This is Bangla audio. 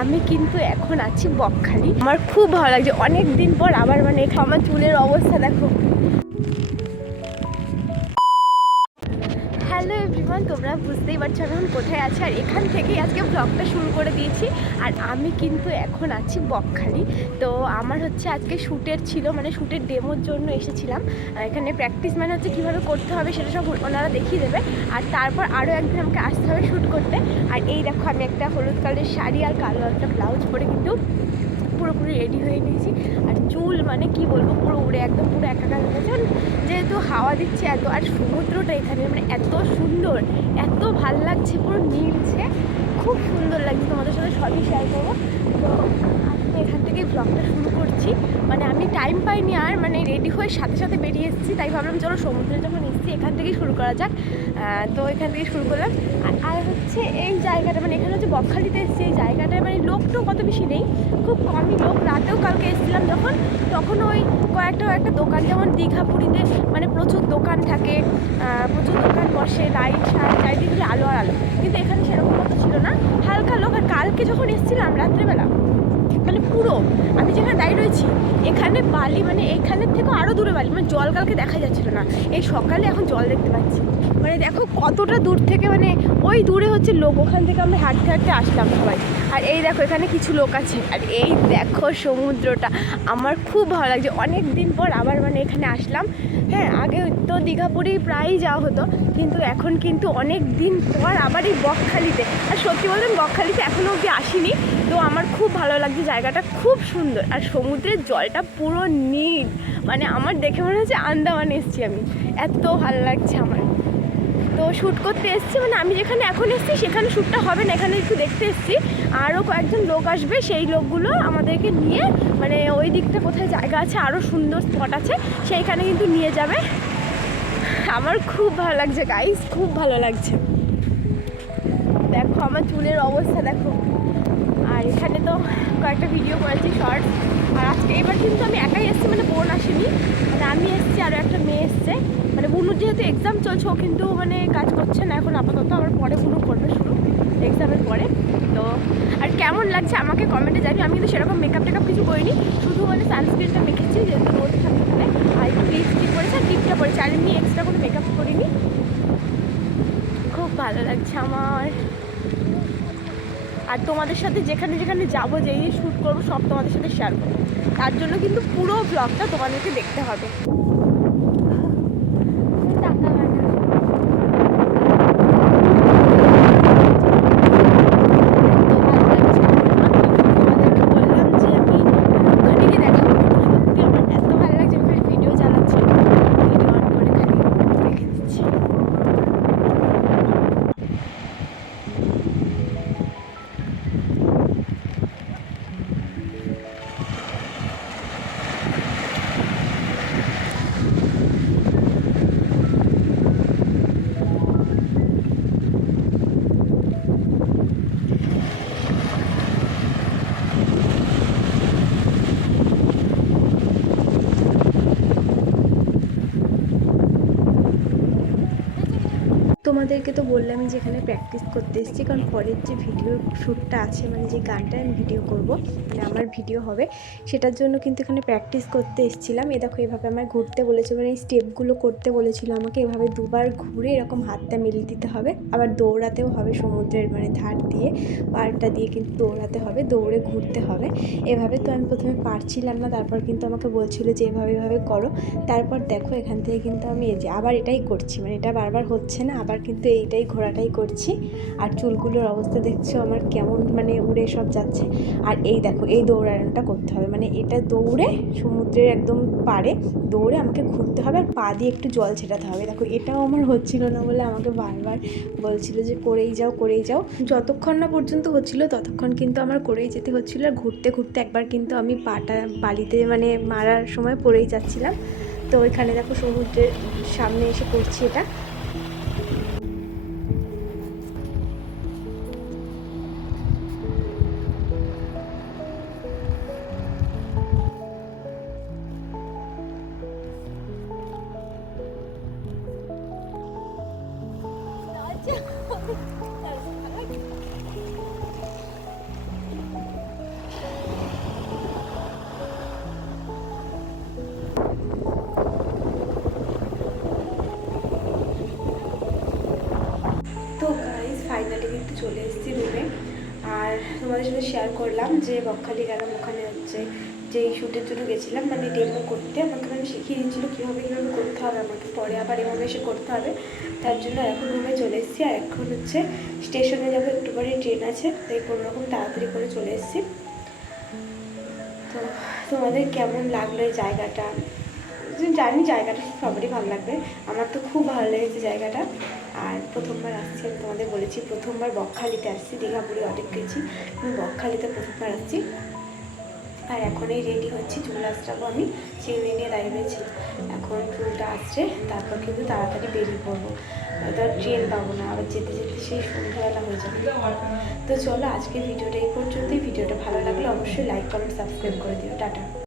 আমি কিন্তু এখন আছি বকখালি। আমার খুব ভালো লাগছে, অনেক দিন পর আবার মানে আমার চুলের অবস্থা দেখো। হ্যালো এভরিওয়ান, তোমরা বুঝতেই পারছো আমি এখন কোথায় আছি, আর এখান থেকেই আজকে ব্লগটা শুরু করে দিয়েছি। আর আমি কিন্তু এখন আছি বকখালি। তো আমার হচ্ছে আজকে শ্যুটের ছিল, মানে শ্যুটের ডেমোর জন্য এসেছিলাম। এখানে প্র্যাকটিস মানে হচ্ছে কীভাবে করতে হবে সেটা সব ওনারা দেখিয়ে দেবে। আর তারপর আরও একদিন আমাকে আসতে হবে শ্যুট করতে। আর এই দেখো আমি একটা হলুদ কালারের শাড়ি আর কালো একটা ব্লাউজ পরে কিন্তু পুরোপুরি রেডি হয়ে নিয়েছি। আর চুল মানে কি বলবো, পুরো উড়ে একদম পুরো একাকার হয়ে গেছে। যেহেতু হাওয়া দিচ্ছে এত, আর সমুদ্রটা এখানে মানে এত সুন্দর, এত ভাল লাগছে, পুরো নীলছে, খুব সুন্দর লাগছে। তোমাদের সাথে সবই শেয়ার করবো। তো আজকে এখান থেকেই ব্লগটা শুরু করছি। মানে আমি টাইম পাইনি আর, মানে রেডি হয়ে সাথে সাথে বেরিয়ে এসেছি, তাই ভাবলাম চলো সমুদ্রে যখন এসেছি এখান থেকেই শুরু করা যাক। তো এখান থেকে শুরু করলাম। আর হচ্ছে এই জায়গাটা মানে এখানে হচ্ছে বকখালিতে এসেছি, এই জায়গাটায় মানে লোকটাও কত বেশি নেই, খুব কমই লোক। রাতেও কালকে এসেছিলাম যখন, তখন ওই কয়েকটা দোকান, যেমন দীঘা পুরীতে মানে প্রচুর দোকান থাকে, প্রচুর দোকান বসে, লাইট চারিদিকে আলো আর আলো, কিন্তু এখানে সেরকম মতো ছিল না, হালকা লোক। আর কালকে যখন এসেছিলাম রাত্রেবেলা মানে পুরো আমি যেখানে দাঁড়িয়ে রয়েছি এখানে বালি, মানে এখানের থেকেও আরও দূরে বালি, মানে জল কালকে দেখা যাচ্ছিলো না। এই সকালে এখন জল দেখতে পাচ্ছি, মানে দেখো কতটা দূর থেকে, মানে ওই দূরে হচ্ছে লোক, ওখান থেকে আমরা হাঁটতে হাঁটতে আসলাম সবাই। আর এই দেখো এখানে কিছু লোক আছে, আর এই দেখো সমুদ্রটা আমার খুব ভালো লাগছে, অনেক দিন পর আবার মানে এখানে আসলাম। হ্যাঁ, আগে তো দীঘা পুরী প্রায়ই যাওয়া হতো, কিন্তু এখন কিন্তু অনেক দিন পর আবার এই বকখালিতে। আর সত্যি বলতেন বকখালিতে এখনও অবধি আসিনি, তো আমার খুব ভালো লাগছে, জায়গাটা খুব সুন্দর। আর সমুদ্রের জলটা পুরো নীল, মানে আমার দেখে মনে হচ্ছে আন্দামানে এসেছি আমি, এত ভালো লাগছে আমার। তো শ্যুট করতে এসেছি, মানে আমি যেখানে এখন এসেছি সেখানে শ্যুটটা হবে না, এখানে একটু দেখতে এসেছি। আরও কয়েকজন লোক আসবে, সেই লোকগুলো আমাদেরকে নিয়ে মানে ওই দিকটা কোথায় জায়গা আছে আরও সুন্দর স্পট আছে সেইখানে কিন্তু নিয়ে যাবে। আমার খুব ভালো লাগছে গাইস, খুব ভালো লাগছে। দেখো আমার চুলের অবস্থা দেখো। আর এখানে তো কয়েকটা ভিডিও করেছি শর্টস। আর আজকে এবার কিন্তু আমি একাই এসেছি, মানে বোন আসেনি, মানে আমি এসেছি, আরও একটা মেয়ে এসছে। মানে বুনুর যেহেতু এক্সাম চলছে, ও কিন্তু মানে কাজ করছে না এখন আপাতত, আবার পরে বুনু করবে শুরু এক্সামের পরে। তো আর কেমন লাগছে আমাকে কমেন্টে জানি। আমি কিন্তু সেরকম মেকআপ টেকআপ কিছু করিনি, শুধু মানে সানস্ক্রিনটা মেখেছি যেহেতু রোদ থাকে, আর একটু লিপস্টিক পরেছি আর টিপটা পরেছি, আর এমনি এক্সট্রা কোনো মেকআপ করিনি। খুব ভালো লাগছে আমার। আর তোমাদের সাথে যেখানে যেখানে যাবো, যেই শ্যুট করবো সব তোমাদের সাথে শেয়ার করবো, তার জন্য কিন্তু পুরো ব্লগটা তোমাদেরকে দেখতে হবে। তোমাদেরকে তো বললামই যে এখানে প্র্যাকটিস করতে এসেছি, কারণ পরের যে ভিডিও শ্যুটটা আছে, মানে যে গানটা আমি ভিডিও করব, মানে আমার ভিডিও হবে, সেটার জন্য কিন্তু এখানে প্র্যাকটিস করতে এসেছিলাম। এ দেখো এভাবে আমার ঘুরতে বলেছে, মানে এই স্টেপগুলো করতে বলেছিল আমাকে, এভাবে দুবার ঘুরে এরকম হাতটা মিলিয়ে দিতে হবে, আবার দৌড়াতেও হবে সমুদ্রের মানে ধার দিয়ে, পাড়টা দিয়ে কিন্তু দৌড়াতে হবে, দৌড়ে ঘুরতে হবে এভাবে। তো আমি প্রথমে পারছিলাম না, তারপর কিন্তু আমাকে বলছিল যে এভাবে করো। তারপর দেখো এখান থেকে কিন্তু আমি এই যে আবার এটাই করছি, মানে এটা বারবার হচ্ছে না, আবার কিন্তু এইটাই ঘোরাটাই করছি। আর চুলগুলোর অবস্থা দেখছো আমার কেমন, মানে উড়ে সব যাচ্ছে। আর এই দেখো এই দৌড়ানোটা করতে হবে, মানে এটা দৌড়ে সমুদ্রের একদম পাড়ে দৌড়ে আমাকে ঘুরতে হবে, আর পা দিয়ে একটু জল ছেটাতে হবে। দেখো এটাও আমার হচ্ছিল না বলে আমাকে বারবার বলছিল যে করেই যাও। যতক্ষণ না পর্যন্ত হচ্ছিল ততক্ষণ কিন্তু আমার করেই যেতে হচ্ছিলো। আর ঘুরতে ঘুরতে একবার কিন্তু আমি পাটা বালিতে মানে মারার সময় পড়েই যাচ্ছিলাম। তো ওইখানে দেখো সমুদ্রের সামনে এসে করছি এটা। চলে এসেছি রুমে। আর তোমাদের সাথে শেয়ার করলাম যে বকখালি গেলাম, ওখানে হচ্ছে যেই শ্যুটের জন্য গেছিলাম মানে ডেমো করতে, আমাকে মানে শিখিয়ে দিচ্ছিলো কীভাবে করতে হবে, আমাকে পরে আবার এভাবে এসে করতে হবে। তার জন্য এখন রুমে চলে এসেছি। আর এখন হচ্ছে স্টেশনে যাবো, একটু পরে ট্রেন আছে, তাই কোনোরকম তাড়াতাড়ি করে চলে এসেছি। তো তোমাদের কেমন লাগলো এই জায়গাটা? জানি জায়গাটা সবারই ভালো লাগবে, আমার তো খুব ভালো লেগেছে জায়গাটা। আর প্রথমবার আসছি, আমি তোমাদের বলেছি প্রথমবার বকখালিতে আসছি, দীঘা পুরী অনেক গেছি, আমি বকখালিতে প্রথমবার আসছি। আর এখনই রেডি হচ্ছি, চুল আসটাবো, আমি চিংড়ি নিয়ে দাঁড়িয়ে রয়েছি। এখন চুলটা আসছে, তারপর কিন্তু তাড়াতাড়ি বেরিয়ে পড়বো, ধর ট্রেন পাবো না, আবার যেতে যেতে সেই সন্ধ্যাবেলা হয়ে যাবে। তো চলো আজকে ভিডিওটা এই পর্যন্তই। ভিডিওটা ভালো লাগলে অবশ্যই লাইক কমেন্ট সাবস্ক্রাইব করে দিও। টাটা।